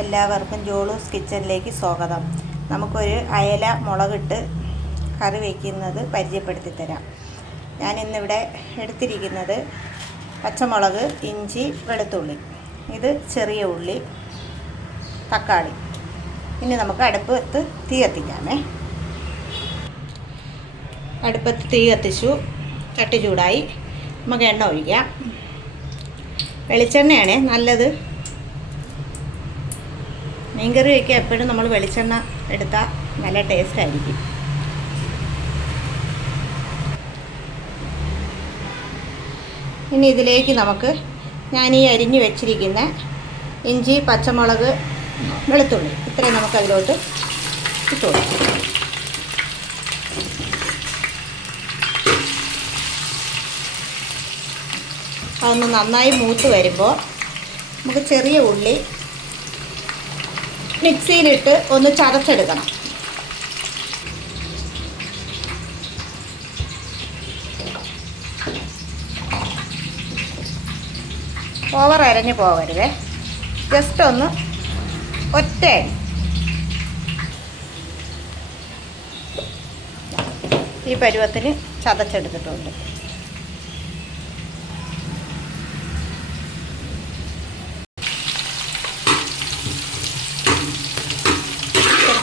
എല്ലാവർക്കും ജോളൂസ് കിച്ചണിലേക്ക് സ്വാഗതം. നമുക്കൊരു അയല മുളകിട്ട് കറി വയ്ക്കുന്നത് പരിചയപ്പെടുത്തി തരാം. ഞാനിന്നിവിടെ എടുത്തിരിക്കുന്നത് പച്ചമുളക്, ഇഞ്ചി, വെളുത്തുള്ളി, ഇത് ചെറിയ ഉള്ളി, തക്കാളി. ഇനി നമുക്ക് അടുപ്പത്ത് തീ കത്തിക്കാമേ. അടുപ്പത്ത് തീ കത്തിച്ചു, ചട്ടി ചൂടായി. നമുക്ക് എണ്ണ ഒഴിക്കാം. വെളിച്ചെണ്ണയാണ് നല്ലത്. മീൻകറി വയ്ക്കുക എപ്പോഴും നമ്മൾ വെളിച്ചെണ്ണ എടുത്താൽ നല്ല ടേസ്റ്റ് ആയിരിക്കും. ഇനി ഇതിലേക്ക് നമുക്ക് ഞാൻ ഈ അരിഞ്ഞ് വെച്ചിരിക്കുന്ന ഇഞ്ചി, പച്ചമുളക്, വെളുത്തുള്ളി ഇത്രയും നമുക്ക് അതിലോട്ട് ഇട്ട് കൊടുക്കാം. അതൊന്ന് നന്നായി മൂത്ത് വരുമ്പോൾ നമുക്ക് ചെറിയ ഉള്ളി മിക്സിയിലിട്ട് ഒന്ന് ചതച്ചെടുക്കണം. ഓവർ അരഞ്ഞു പോകരുതേ, ജസ്റ്റ് ഒന്ന് ഒറ്റ ഈ പരുവത്തിന് ചതച്ചെടുത്തിട്ടുണ്ട്.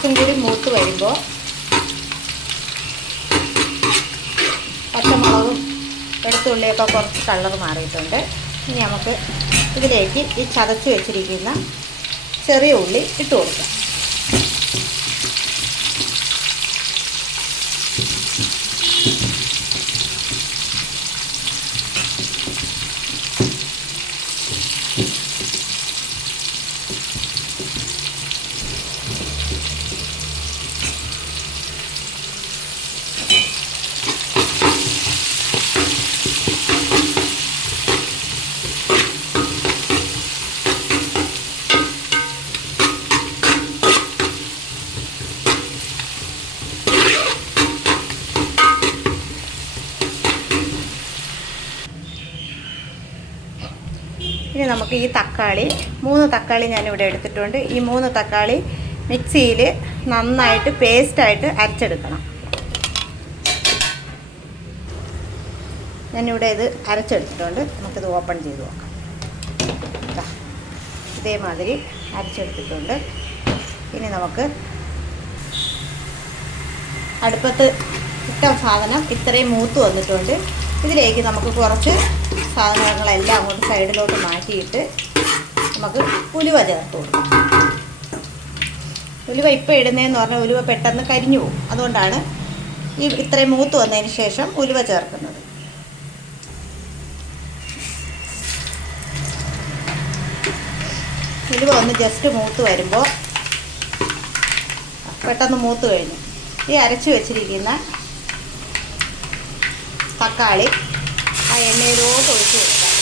കുറച്ചും കൂടി മൂത്ത് വരുമ്പോൾ പച്ചമുളകും വെളുത്തുള്ളിയൊക്കെ കുറച്ച് കളർ മാറിയിട്ടുണ്ട്. ഇനി നമുക്ക് ഇതിലേക്ക് ഈ ചതച്ച് വെച്ചിരിക്കുന്ന ചെറിയ ഉള്ളി ഇട്ട് കൊടുക്കാം. ഇനി നമുക്ക് ഈ തക്കാളി, 3 തക്കാളി ഞാനിവിടെ എടുത്തിട്ടുണ്ട്. ഈ 3 തക്കാളി മിക്സിയിൽ നന്നായിട്ട് പേസ്റ്റായിട്ട് അരച്ചെടുക്കണം. ഞാനിവിടെ ഇത് അരച്ചെടുത്തിട്ടുണ്ട്. നമുക്കിത് ഓപ്പൺ ചെയ്ത് നോക്കാം. ഇതേമാതിരി അരച്ചെടുത്തിട്ടുണ്ട്. ഇനി നമുക്ക് അടുപ്പത്ത് ഇട്ട സാധനം ഇത്രയും മൂത്ത് വന്നിട്ടുണ്ട്. ഇതിലേക്ക് നമുക്ക് കുറച്ച് സാധനങ്ങളെല്ലാം അങ്ങോട്ട് സൈഡിലോട്ട് മാറ്റിയിട്ട് നമുക്ക് ഉലുവ ചേർത്ത് കൊടുക്കാം. ഉലുവ ഇപ്പോൾ ഇടുന്നതെന്ന് പറഞ്ഞാൽ ഉലുവ പെട്ടെന്ന് കരിഞ്ഞു പോകും. അതുകൊണ്ടാണ് ഈ ഇത്രയും മൂത്ത് വന്നതിന് ശേഷം ഉലുവ ചേർക്കുന്നത്. ഉലുവ ഒന്ന് ജസ്റ്റ് മൂത്ത് വരുമ്പോൾ, പെട്ടെന്ന് മൂത്ത് കഴിഞ്ഞു, ഈ അരച്ച് വെച്ചിരിക്കുന്ന തക്കാളി ആ എണ്ണയിലോട്ട് ഒഴിച്ച് കൊടുക്കാം.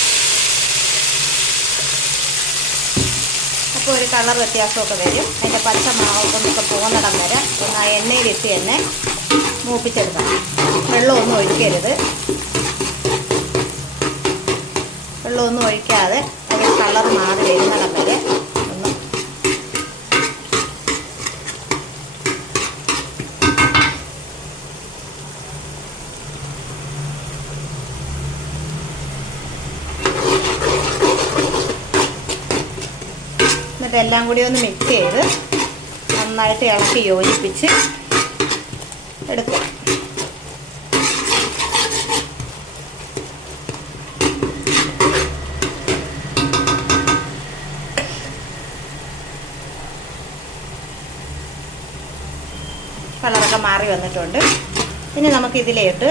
അപ്പോൾ ഒരു കളർ വ്യത്യാസമൊക്കെ വരും. അതിൻ്റെ പച്ചമാവൊക്കെ പോകുന്നിടം വരെ ഒന്ന് ആ എണ്ണയിലിട്ട് തന്നെ മൂപ്പിച്ചെടുക്കണം. വെള്ളമൊന്നും ഒഴിക്കരുത്. വെള്ളമൊന്നും ഒഴിക്കാതെ അത് കളർ മാറി വരുന്നിടം വരെ ഒന്ന് എല്ലാം കൂടി ഒന്ന് മിക്സ് ചെയ്ത് നന്നായിട്ട് ഇളക്കി യോജിപ്പിച്ച് എടുക്കുക. കളറൊക്കെ മാറി വന്നിട്ടുണ്ട്. ഇനി നമുക്കിതിലേക്ക്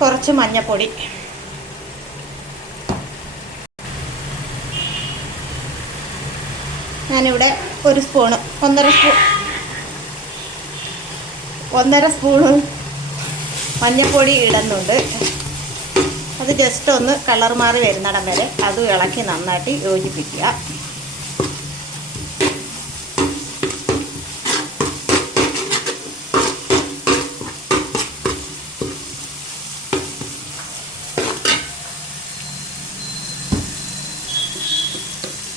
കുറച്ച് മഞ്ഞൾപ്പൊടി, ഞാനിവിടെ ഒരു സ്പൂണ്, 1.5 സ്പൂണ് മഞ്ഞൾപ്പൊടി ഇടുന്നുണ്ട്. അത് ജസ്റ്റ് ഒന്ന് കളർ മാറി വരുന്നിടം വരെ അത് ഇളക്കി നന്നായിട്ട് യോജിപ്പിക്കുക.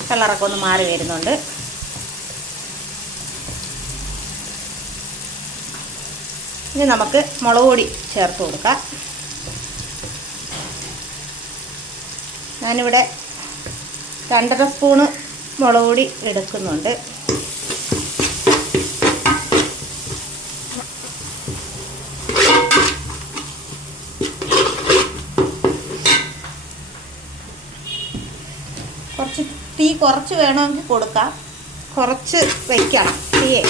കളറൊക്കെ ഒന്ന് മാറി വരുന്നുണ്ട്. ഇനി നമുക്ക് മുളക് പൊടി ചേർത്ത് കൊടുക്കാം. ഞാനിവിടെ 2.5 സ്പൂണ് മുളക് പൊടി എടുക്കുന്നുണ്ട്. തീ കുറച്ച് വേണമെങ്കിൽ കൊടുക്കാം, കുറച്ച് വയ്ക്കണം തീയെ.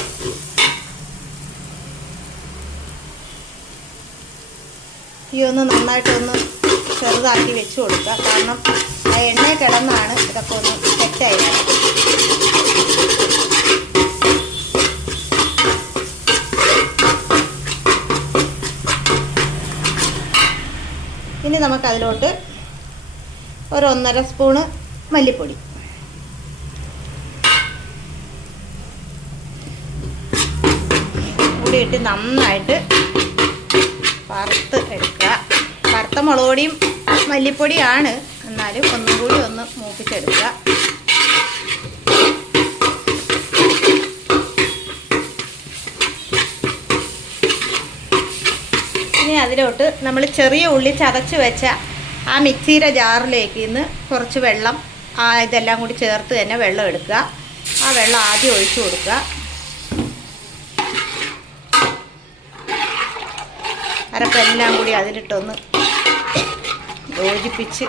തീ ഒന്ന് നന്നായിട്ടൊന്ന് ചെറുതാക്കി വെച്ച് കൊടുക്കുക. കാരണം ആ എണ്ണ കിടന്നാണ് ഇതൊക്കെ ഒന്ന് സെറ്റായി. ഇനി നമുക്കതിലോട്ട് 1.5 സ്പൂണ് മല്ലിപ്പൊടി, കൂടി ഇട്ട് നന്നായിട്ട് വറുത്ത് എടുക്കുക. വറുത്ത മുളക് പൊടിയും മല്ലിപ്പൊടിയാണ്, എന്നാലും ഒന്നും കൂടി ഒന്ന് മൂപ്പിച്ചെടുക്കുക. ഇനി അതിലോട്ട് നമ്മൾ ചെറിയ ഉള്ളി ചതച്ച് വെച്ച ആ മിക്സിയുടെ ജാറിലേക്ക് ഇന്ന് കുറച്ച് വെള്ളം ഇതെല്ലാം കൂടി ചേർത്ത് തന്നെ വെള്ളം എടുക്കുക. ആ വെള്ളം ആദ്യം ഒഴിച്ചു കൊടുക്കുക. അരപ്പെല്ലാം കൂടി അതിലിട്ടൊന്ന് യോജിപ്പിച്ച്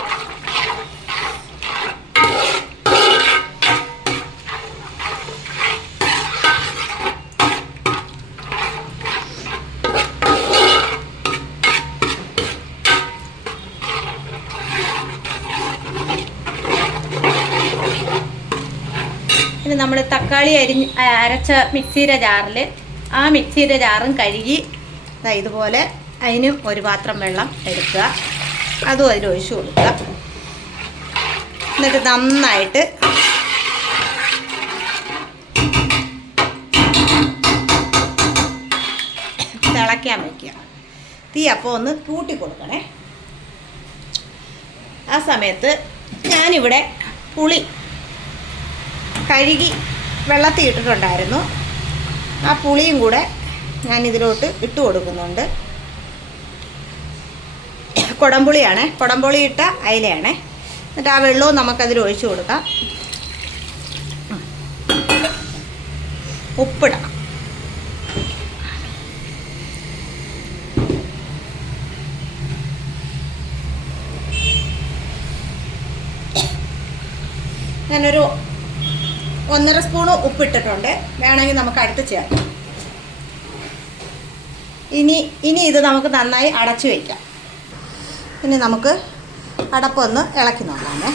ഇനി നമ്മൾ തക്കാളി അരച്ച മിക്സിയുടെ ജാറിൽ ആ മിക്സിയുടെ ജാറും കഴുകി ഇതുപോലെ അതിന് ഒരു പാത്രം വെള്ളം എടുക്കുക. അതും അതിലൊഴിച്ച് കൊടുക്കുക. എന്നിട്ട് നന്നായിട്ട് തിളയ്ക്കാൻ വയ്ക്കുക. തീ അപ്പോൾ ഒന്ന് കൂട്ടി കൊടുക്കണേ. ആ സമയത്ത് ഞാനിവിടെ പുളി കഴുകി വെള്ളത്തിൽ ഇട്ടിട്ടുണ്ടായിരുന്നു. ആ പുളിയും കൂടെ ഞാനിതിലോട്ട് ഇട്ട് കൊടുക്കുന്നുണ്ട്. കുടംപുളിയാണേ, കുടംപുളി ഇട്ട അയിലയാണേ. എന്നിട്ട് ആ വെള്ളവും നമുക്കതിൽ ഒഴിച്ചു കൊടുക്കാം. ഉപ്പിടണം. ഞാനൊരു 1.5 സ്പൂണ് ഉപ്പിട്ടിട്ടുണ്ട്. വേണമെങ്കിൽ നമുക്ക് അടുത്ത് ചേർക്കാം. ഇനി ഇത് നമുക്ക് നന്നായി അടച്ചു വയ്ക്കാം. ഇനി നമുക്ക് അടപ്പൊന്ന് ഇളക്കി നോക്കാമേ.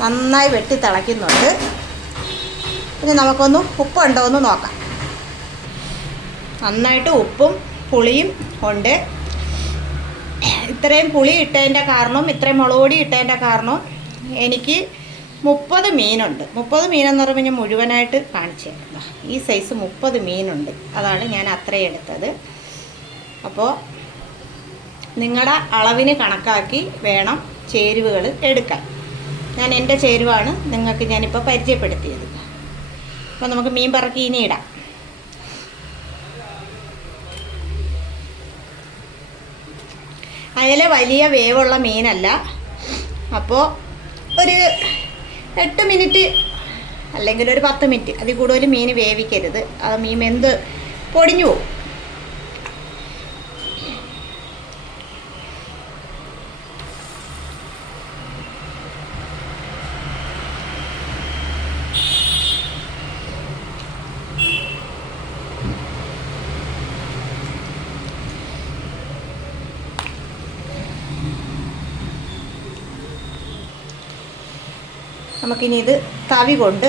നന്നായി വെട്ടി തിളയ്ക്കുന്നുണ്ട്. ഇനി നമുക്കൊന്ന് ഉപ്പുണ്ടോ എന്ന് നോക്കാം. നന്നായിട്ട് ഉപ്പും പുളിയും ഉണ്ട്. ഇത്രയും പുളി ഇട്ടതിൻ്റെ കാരണം, ഇത്രയും മുളക് പൊടി ഇട്ടതിൻ്റെ കാരണം എനിക്ക് 30 മീനുണ്ട്. 30 മീനെന്ന് പറയുമ്പോൾ ഞാൻ മുഴുവനായിട്ട് കാണിച്ചു തരാം. ഈ സൈസ് 30 മീനുണ്ട്. അതാണ് ഞാൻ അത്രയും എടുത്തത്. അപ്പോൾ നിങ്ങളുടെ അളവിന് കണക്കാക്കി വേണം ചേരുവകൾ എടുക്കാൻ. ഞാൻ എൻ്റെ ചേരുവാണ് നിങ്ങൾക്ക് ഞാനിപ്പോൾ പരിചയപ്പെടുത്തിയത്. അപ്പോൾ നമുക്ക് മീൻ പറക്കി ഇനി ഇടാം. അയല വലിയ വേവുള്ള മീനല്ല. അപ്പോൾ ഒരു 8 മിനിറ്റ് അല്ലെങ്കിൽ ഒരു 10 മിനിറ്റ് അതിൽ കൂടുതൽ മീൻ വേവിക്കരുത്. അത് മീൻ വെന്ത് പൊടിഞ്ഞു പോകും. നമുക്കിനി ഇത് തവി കൊണ്ട്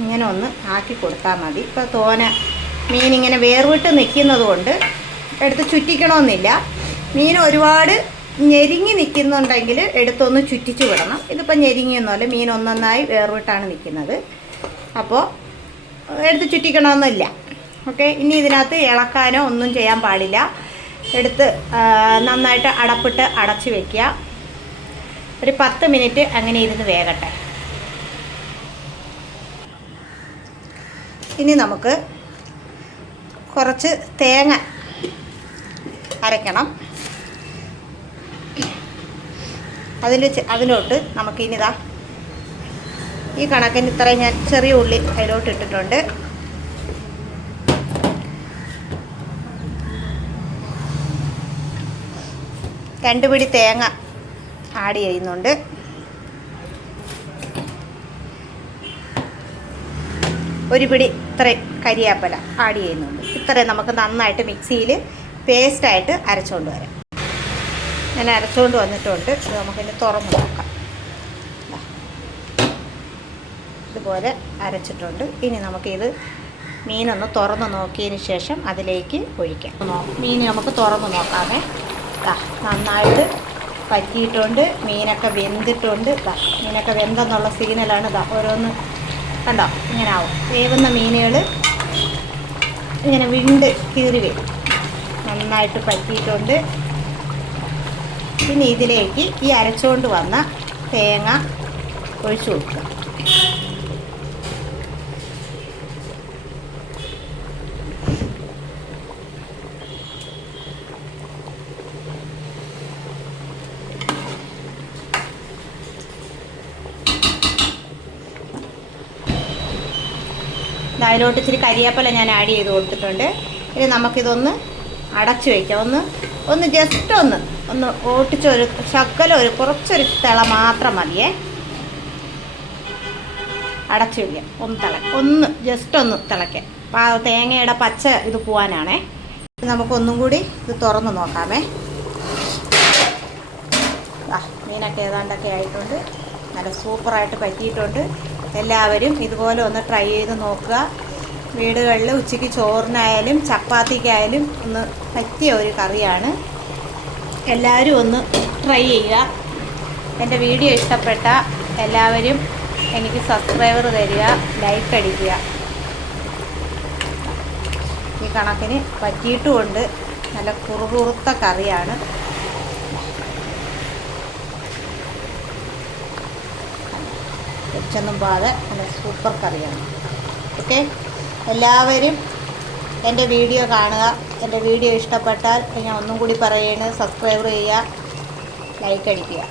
ഇങ്ങനെ ഒന്ന് ആക്കി കൊടുത്താൽ മതി. ഇപ്പോൾ തോന മീനിങ്ങനെ വേർവിട്ട് നിൽക്കുന്നത് കൊണ്ട് എടുത്ത് ചുറ്റിക്കണമെന്നില്ല. മീൻ ഒരുപാട് ഞെരിങ്ങി നിൽക്കുന്നുണ്ടെങ്കിൽ എടുത്തൊന്ന് ചുറ്റിച്ച് വിടണം. ഇതിപ്പോൾ ഞെരിങ്ങിയൊന്നുമല്ല, മീൻ ഒന്നൊന്നായി വേർവിട്ടാണ് നിൽക്കുന്നത്. അപ്പോൾ എടുത്ത് ചുറ്റിക്കണമെന്നില്ല. ഓക്കെ. ഇനി ഇതിനകത്ത് ഇളക്കാനോ ഒന്നും ചെയ്യാൻ പാടില്ല. എടുത്ത് നന്നായിട്ട് അടപ്പിട്ട് അടച്ച് വയ്ക്കുക. ഒരു 10 മിനിറ്റ് അങ്ങനെ ഇരുന്ന് വേകട്ടെ. ഇനി നമുക്ക് കുറച്ച് തേങ്ങ അരയ്ക്കണം. അതിലോട്ട് നമുക്കിനി ഈ കണക്കിന് ഇത്രയും ഞാൻ ചെറിയ ഉള്ളി അതിലോട്ട് ഇട്ടിട്ടുണ്ട്. രണ്ട് പിടി തേങ്ങ ആഡ് ചെയ്യുന്നുണ്ട്. ഒരു പിടി ഇത്രയും കരിയാപ്പല ആഡ് ചെയ്യുന്നുണ്ട്. ഇത്രയും നമുക്ക് നന്നായിട്ട് മിക്സിയിൽ പേസ്റ്റായിട്ട് അരച്ചുകൊണ്ട് വരാം. ഞാൻ അരച്ചുകൊണ്ട് വന്നിട്ടുണ്ട്. ഇത് നമുക്കിനി തുറന്ന് നോക്കാം. ഇതുപോലെ അരച്ചിട്ടുണ്ട്. ഇനി നമുക്കിത് മീനൊന്ന് തുറന്ന് നോക്കിയതിന് ശേഷം അതിലേക്ക് ഒഴിക്കാം. മീൻ നമുക്ക് തുറന്ന് നോക്കാമേ. നന്നായിട്ട് പറ്റിയിട്ടുണ്ട്. മീനൊക്കെ വെന്തിട്ടുണ്ട്. മീനൊക്കെ വെന്തെന്നുള്ള സിഗ്നലാണ് ഓരോന്ന് കണ്ടോ ഇങ്ങനെ ആവും. വേവുന്ന മീനുകൾ ഇങ്ങനെ വിണ്ട് കീറി വരും. നന്നായിട്ട് പറ്റിയിട്ടുണ്ട്. പിന്നെ ഇതിലേക്ക് ഈ അരച്ചുകൊണ്ട് വന്ന തേങ്ങ ഒഴിച്ചു കൊടുക്കുക. അതിലോട്ട് ഇച്ചിരി കരിയാപ്പല ഞാൻ ആഡ് ചെയ്ത് കൊടുത്തിട്ടുണ്ട്. ഇനി നമുക്കിതൊന്ന് അടച്ചു വയ്ക്കാം. ഒന്ന് ജസ്റ്റ് ഒന്ന് ഓട്ടിച്ചൊരു ശകലം കുറച്ചൊരു തിള മാത്രം മതിയേ. അടച്ചു വയ്ക്കാം. ഒന്ന് ജസ്റ്റ് ഒന്ന് തിളയ്ക്കാം. തേങ്ങയുടെ പച്ച ഇത് പോവാനാണേ. നമുക്കൊന്നും കൂടി ഇത് തുറന്ന് നോക്കാമേ. മീനൊക്കെ ഏതാണ്ടൊക്കെ ആയിട്ടുണ്ട്. നല്ല സൂപ്പറായിട്ട് പറ്റിയിട്ടുണ്ട്. എല്ലാവരും ഇതുപോലെ ഒന്ന് ട്രൈ ചെയ്ത് നോക്കുക. വീടുകളിൽ ഉച്ചയ്ക്ക് ചോറിനായാലും ചപ്പാത്തിക്കായാലും ഒന്ന് പറ്റിയ ഒരു കറിയാണ്. എല്ലാവരും ഒന്ന് ട്രൈ ചെയ്യുക. എൻ്റെ വീഡിയോ ഇഷ്ടപ്പെട്ട എല്ലാവരും എനിക്ക് സബ്സ്ക്രൈബർ തരിക, ലൈക്ക് അടിക്കുക. ഈ കണക്കിന് പറ്റിയിട്ടുമുണ്ട്. നല്ല കുറുകുറുത്ത കറിയാണ്. വെച്ചൊന്നും പോകാതെ നല്ല സൂപ്പർ കറിയാണ്. ഓക്കെ, എല്ലാവരും എൻ്റെ വീഡിയോ കാണുക. എൻ്റെ വീഡിയോ ഇഷ്ടപ്പെട്ടാൽ ഞാൻ ഒന്നും കൂടി പറയുന്നത് സബ്സ്ക്രൈബ് ചെയ്യുക, ലൈക്ക് അടിക്കുക.